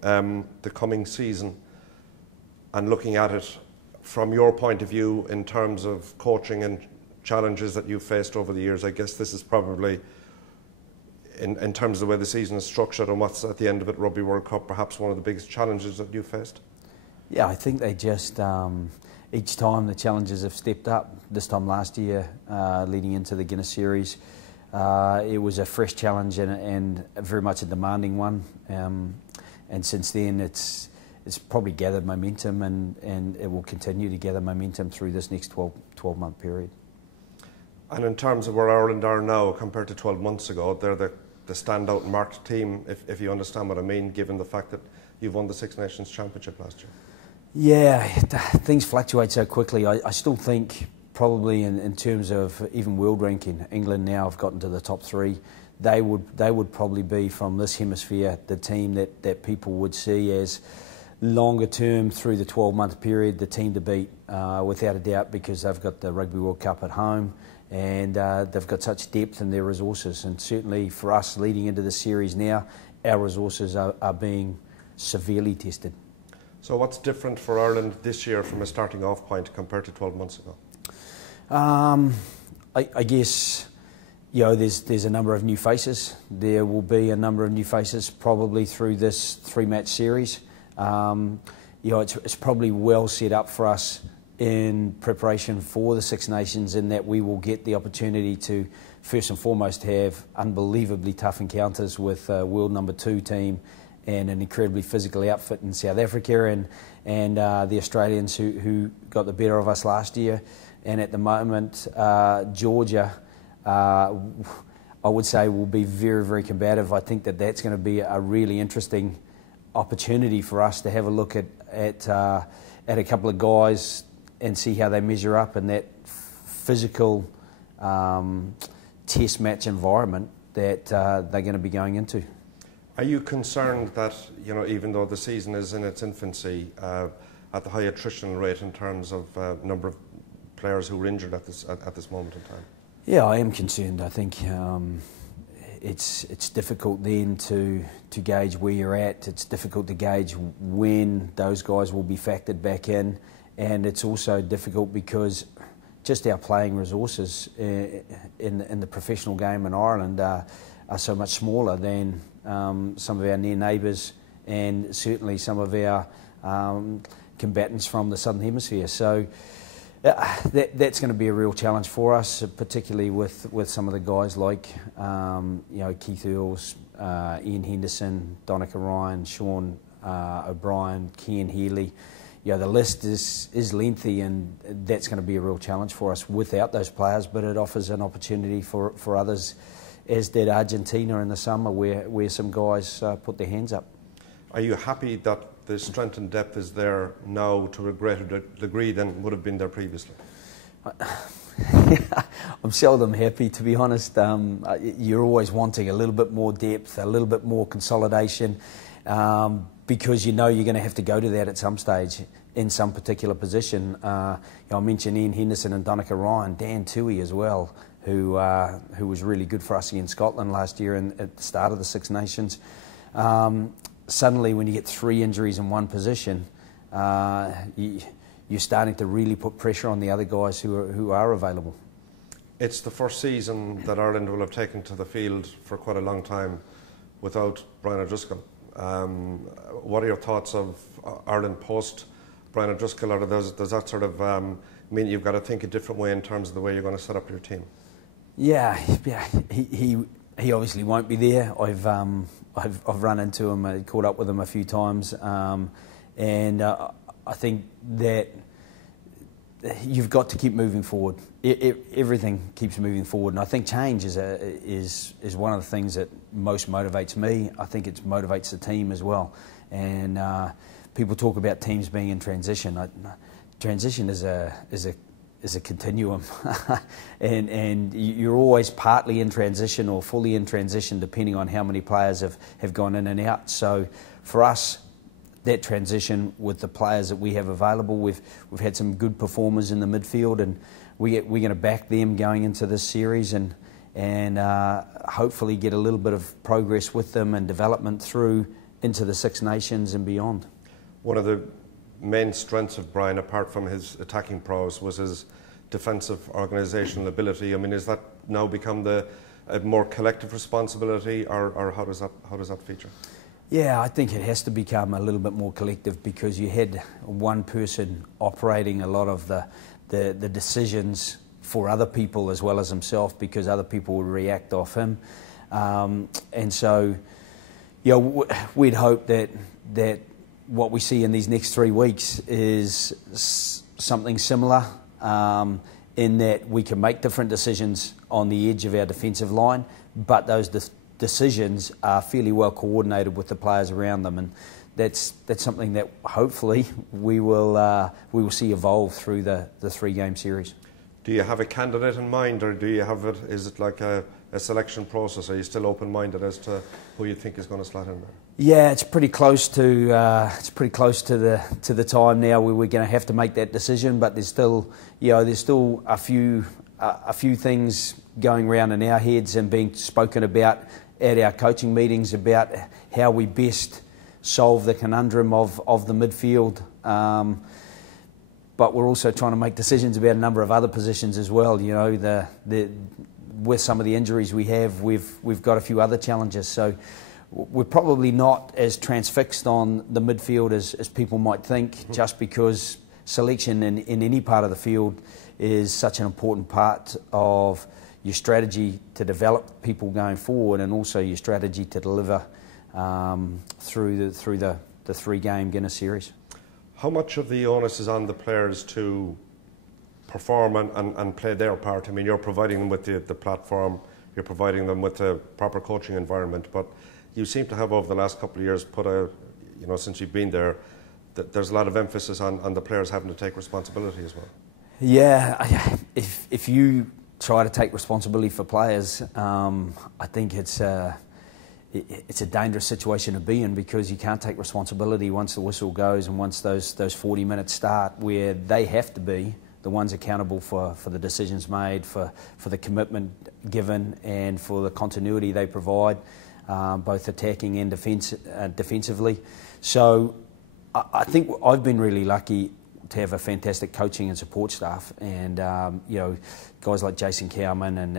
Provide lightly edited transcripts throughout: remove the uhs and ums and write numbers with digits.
the coming season and looking at it from your point of view in terms of coaching and challenges that you've faced over the years? I guess this is probably, in terms of the way the season is structured and what's at the end of it, Rugby World Cup, perhaps one of the biggest challenges that you've faced? Yeah, I think they just, each time the challenges have stepped up. This time last year, leading into the Guinness Series, it was a fresh challenge and very much a demanding one. And since then, it's probably gathered momentum and it will continue to gather momentum through this next 12-month period. And in terms of where Ireland are now compared to 12 months ago, they're the standout marked team, if you understand what I mean, given the fact that you've won the Six Nations Championship last year. Yeah, things fluctuate so quickly. I still think probably in terms of even world ranking, England now have gotten to the top 3. They would probably be, from this hemisphere, the team that people would see as longer term through the 12-month period, the team to beat without a doubt, because they've got the Rugby World Cup at home and they've got such depth in their resources. And certainly for us leading into the series now, our resources are being severely tested. So what's different for Ireland this year from a starting off point compared to 12 months ago? I guess, you know, there's a number of new faces. There will be a number of new faces probably through this 3-match series. You know, it's probably well set up for us in preparation for the Six Nations, in that we will get the opportunity to first and foremost have unbelievably tough encounters with world number 2 team and an incredibly physical outfit in South Africa and the Australians who got the better of us last year. And at the moment, Georgia, I would say, will be very, very combative. I think that's going to be a really interesting opportunity for us to have a look at a couple of guys and see how they measure up in that physical test match environment that they're going to be going into. Are you concerned that, you know, even though the season is in its infancy, at the high attritional rate in terms of number of players who are injured at this moment in time? Yeah, I am concerned. I think it's difficult then to gauge where you're at. It's difficult to gauge when those guys will be factored back in, and it's also difficult because just our playing resources in the professional game in Ireland are so much smaller than some of our near neighbours and certainly some of our combatants from the Southern Hemisphere. So that's going to be a real challenge for us, particularly with some of the guys like you know, Keith Earls, Ian Henderson, Donica Ryan, Sean O'Brien, Ken Healy. You know, the list is lengthy, and that's going to be a real challenge for us without those players, but it offers an opportunity for others, as did Argentina in the summer, where some guys put their hands up. Are you happy that the strength and depth is there now to a greater degree than would have been there previously? I'm seldom happy, to be honest. You're always wanting a little bit more depth, a little bit more consolidation, because you know you're going to have to go to that at some stage in some particular position. You know, I mentioned Ian Henderson and Donica Ryan, Dan Tui as well, who was really good for us against Scotland last year at the start of the Six Nations. Suddenly, when you get 3 injuries in one position, you're starting to really put pressure on the other guys who are available. It's the first season that Ireland will have taken to the field for quite a long time without Brian O'Driscoll. What are your thoughts of Ireland post Brian O'Driscoll, or does that sort of mean you've got to think a different way in terms of the way you're going to set up your team? Yeah, he obviously won't be there. I've run into him, caught up with him a few times, and I think that you've got to keep moving forward. Everything keeps moving forward, and I think change is one of the things that most motivates me. I think it motivates the team as well. And people talk about teams being in transition. Transition is a continuum, and you're always partly in transition or fully in transition, depending on how many players have gone in and out. So for us, that transition with the players that we have available, we've had some good performers in the midfield, and we're going to back them going into this series and hopefully get a little bit of progress with them and development through into the Six Nations and beyond. One of the main strengths of Brian, apart from his attacking prowess, was his defensive organisational ability. I mean, has that now become a more collective responsibility, or how does that feature? Yeah, I think it has to become a little bit more collective, because you had one person operating a lot of the decisions for other people as well as himself, because other people would react off him. And so, you know, we'd hope that what we see in these next 3 weeks is something similar, in that we can make different decisions on the edge of our defensive line, but those decisions are fairly well coordinated with the players around them, and that's something that hopefully we will see evolve through the 3-game series. Do you have a candidate in mind, or is it like a selection process? Are you still open-minded as to who you think is going to slot in there? Yeah, it's pretty close to the time now where we're going to have to make that decision. But there's still a few things going around in our heads and being spoken about at our coaching meetings about how we best solve the conundrum of the midfield. But we're also trying to make decisions about a number of other positions as well. You know, with some of the injuries we have, we've got a few other challenges. So we're probably not as transfixed on the midfield as people might think, just because selection in any part of the field is such an important part of your strategy to develop people going forward, and also your strategy to deliver through the 3-game Guinness series. How much of the onus is on the players to perform and play their part? I mean, you're providing them with the platform, you're providing them with a proper coaching environment, but you seem to have, over the last couple of years, since you've been there, that there's a lot of emphasis on the players having to take responsibility as well. Yeah, if you try to take responsibility for players, I think it's a dangerous situation to be in, because you can't take responsibility once the whistle goes and once those 40 minutes start, where they have to be the ones accountable for the decisions made, for the commitment given, and for the continuity they provide, both attacking and defensively. So I think I've been really lucky to have a fantastic coaching and support staff, and guys like Jason Cowman, and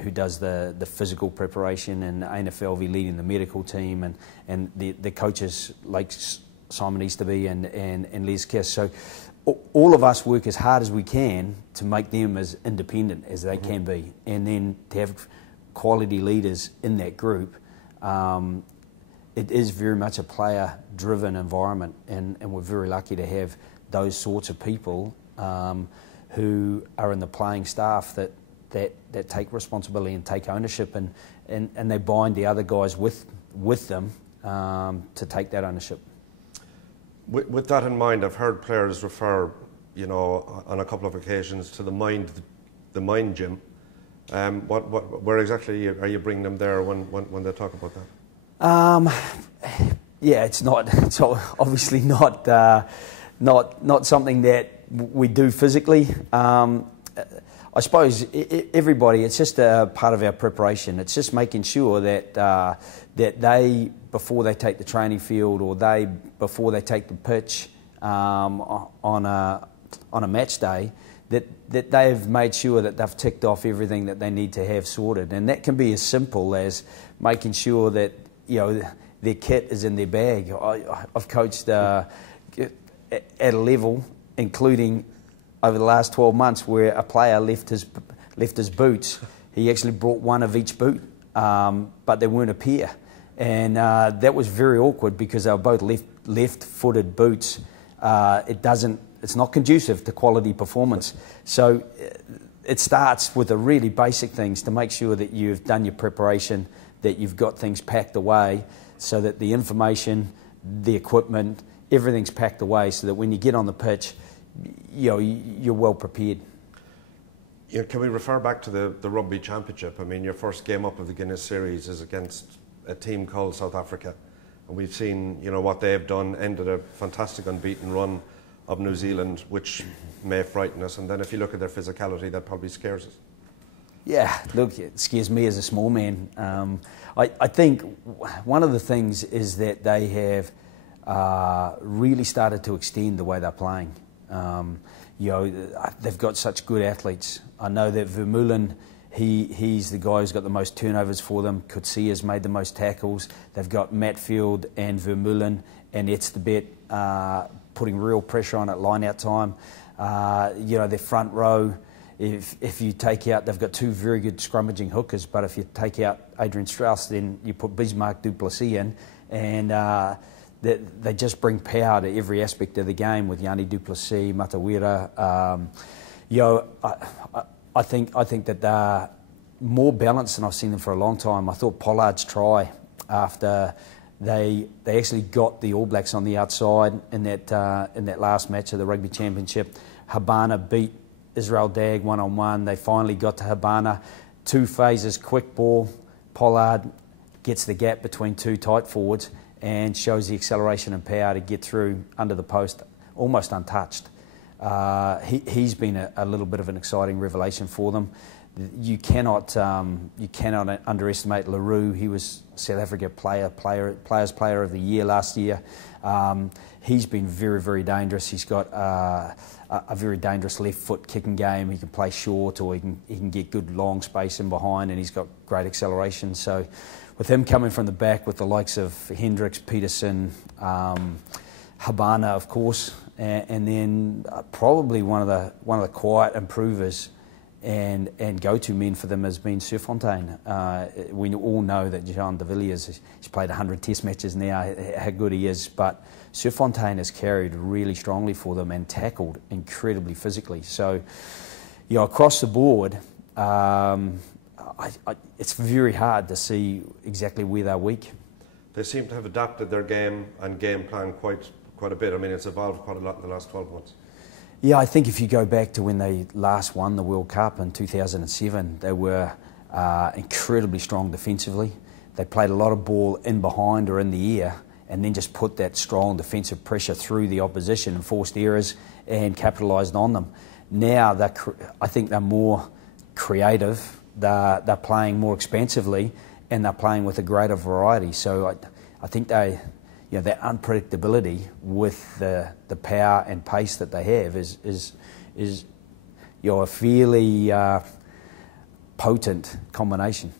who does the physical preparation, and Aina Felvey leading the medical team, and the coaches like Simon Easterby and Les Kiss. So all of us work as hard as we can to make them as independent as they can be, and then to have quality leaders in that group. It is very much a player-driven environment, and we're very lucky to have those sorts of people who are in the playing staff that take responsibility and take ownership, and they bind the other guys with them to take that ownership. With that in mind, I've heard players refer, on a couple of occasions, to the mind gym. Where exactly are you bringing them there when they talk about that? Yeah, it's obviously not something that we do physically. I suppose everybody, it's just a part of our preparation. It's just making sure that they, before they take the training field, or before they take the pitch on a match day, that they've made sure that they've ticked off everything that they need to have sorted. And that can be as simple as making sure that their kit is in their bag. I've coached at a level, including over the last 12 months, where a player left his boots. He actually brought one of each boot, but they weren't a pair. And that was very awkward, because they were both left-footed boots. It's not conducive to quality performance. So it starts with the really basic things, to make sure that you've done your preparation, that you've got things packed away, so that the information, the equipment, everything's packed away, so that when you get on the pitch, you're well prepared. Can we refer back to the Rugby Championship? I mean, your first game up of the Guinness Series is against a team called South Africa, and we've seen what they've done, ended a fantastic unbeaten run of New Zealand, which may frighten us. And then if you look at their physicality, that probably scares us. Yeah, look, it scares me as a small man. I think one of the things is that they have really started to extend the way they're playing. They've got such good athletes. I know that Vermeulen, he's the guy who's got the most turnovers for them. Coetzee has made the most tackles. They've got Matfield and Vermeulen and Etzebeth putting real pressure on at line-out time. Their front row, if you take out, they've got two very good scrummaging hookers, but if you take out Adrian Strauss, then you put Bismarck Duplessis in, and they just bring power to every aspect of the game with Yanni Duplessis, Matawira. I think that they're more balanced than I've seen them for a long time. I thought Pollard's try after they actually got the All Blacks on the outside in that last match of the Rugby Championship. Habana beat Israel Dag 1-on-1. They finally got to Habana. 2 phases, quick ball. Pollard gets the gap between 2 tight forwards and shows the acceleration and power to get through under the post, almost untouched. He's been a little bit of an exciting revelation for them. You cannot underestimate LaRue. He was South Africa Players Player of the Year last year. He's been very, very dangerous. He's got a very dangerous left foot kicking game. He can play short, or he can get good long space in behind, and he's got great acceleration. So with him coming from the back with the likes of Hendricks, Peterson, Habana, of course, and then probably one of the quiet improvers and go-to men for them has been Surfontaine. We all know that Jean de Villiers, he's played 100 test matches now, how good he is, but Surfontaine has carried really strongly for them and tackled incredibly physically. So, across the board, it's very hard to see exactly where they're weak. They seem to have adapted their game and game plan quite a bit. I mean, it's evolved quite a lot in the last 12 months. Yeah, I think if you go back to when they last won the World Cup in 2007, they were incredibly strong defensively. They played a lot of ball in behind or in the air, and then just put that strong defensive pressure through the opposition and forced errors and capitalised on them. Now, I think they're more creative, they're playing more expansively, and they're playing with a greater variety. So I think their unpredictability with the power and pace that they have is a fairly potent combination.